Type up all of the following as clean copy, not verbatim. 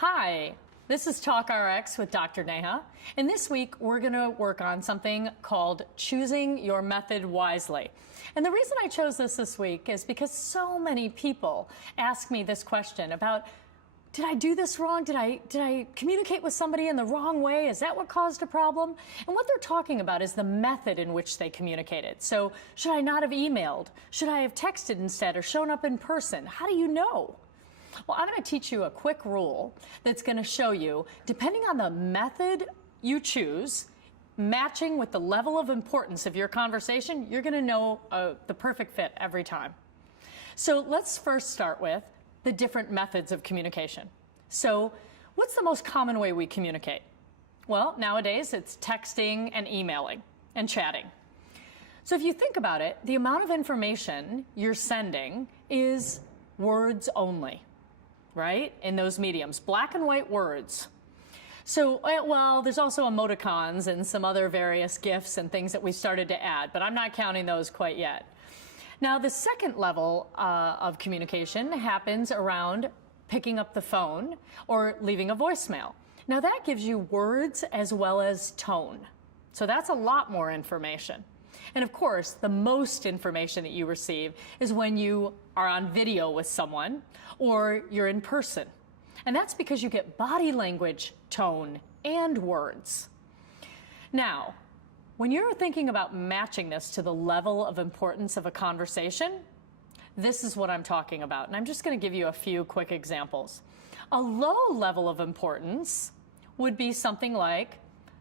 Hi, this is TalkRx with Dr. Neha, and this week we're going to work on something called choosing your method wisely. And the reason I chose this week is because so many people ask me this question about, did I do this wrong? Did I communicate with somebody in the wrong way? Is that what caused a problem? And what they're talking about is the method in which they communicated. So should I not have emailed? Should I have texted instead or shown up in person? How do you know? Well, I'm going to teach you a quick rule that's going to show you, depending on the method you choose, matching with the level of importance of your conversation, you're going to know the perfect fit every time. So let's first start with the different methods of communication. So what's the most common way we communicate? Well, nowadays it's texting and emailing and chatting. So if you think about it, the amount of information you're sending is words only, right? In those mediums, black and white words. So, well, there's also emoticons and some other various GIFs and things that we started to add, but I'm not counting those quite yet. Now, the second level of communication happens around picking up the phone or leaving a voicemail. Now, that gives you words as well as tone. So that's a lot more information. And of course, the most information that you receive is when you are on video with someone or you're in person. And that's because you get body language, tone, and words. Now, when you're thinking about matching this to the level of importance of a conversation, this is what I'm talking about. And I'm just going to give you a few quick examples. A low level of importance would be something like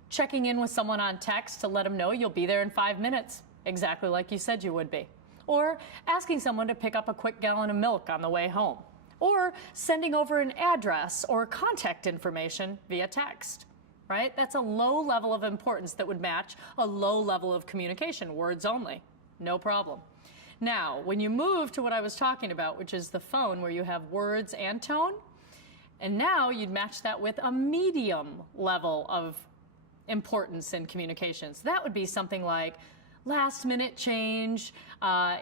checking in with someone on text to let them know you'll be there in 5 minutes, exactly like you said you would be. Or asking someone to pick up a quick gallon of milk on the way home. Or sending over an address or contact information via text, right? That's a low level of importance that would match a low level of communication, words only, no problem. Now, when you move to what I was talking about, which is the phone where you have words and tone, and now you'd match that with a medium level of importance in communications. That would be something like last minute change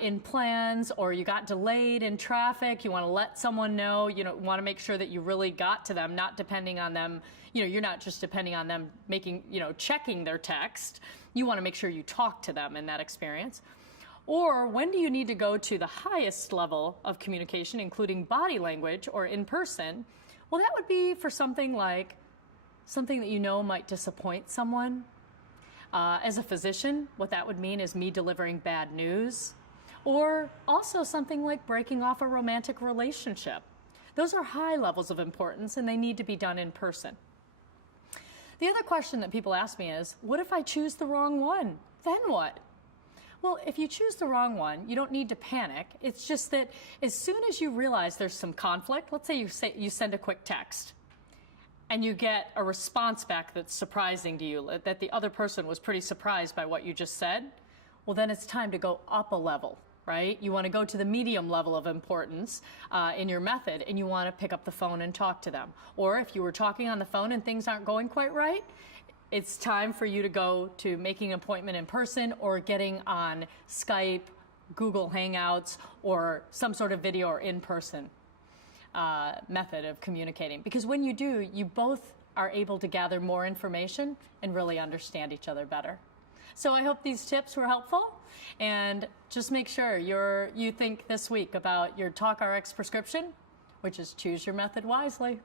in plans, or you got delayed in traffic, you want to let someone know, you want to make sure that you really got to them, not depending on them, you're not just depending on them making, checking their text. You want to make sure you talk to them in that experience. Or when do you need to go to the highest level of communication, including body language or in person? Well, that would be for something like something that might disappoint someone. As a physician, what that would mean is me delivering bad news, or also something like breaking off a romantic relationship. Those are high levels of importance, and they need to be done in person. The other question that people ask me is, what if I choose the wrong one? Then what? Well, if you choose the wrong one, you don't need to panic. It's just that as soon as you realize there's some conflict, let's say you send a quick text, and you get a response back that's surprising to you, that the other person was pretty surprised by what you just said, well, then it's time to go up a level, right? You want to go to the medium level of importance in your method, and you want to pick up the phone and talk to them. Or if you were talking on the phone and things aren't going quite right, it's time for you to go to making an appointment in person or getting on Skype, Google Hangouts, or some sort of video or in-person method of communicating. Because when you do, you both are able to gather more information and really understand each other better. So I hope these tips were helpful, and just make sure you think this week about your TalkRx prescription, which is choose your method wisely.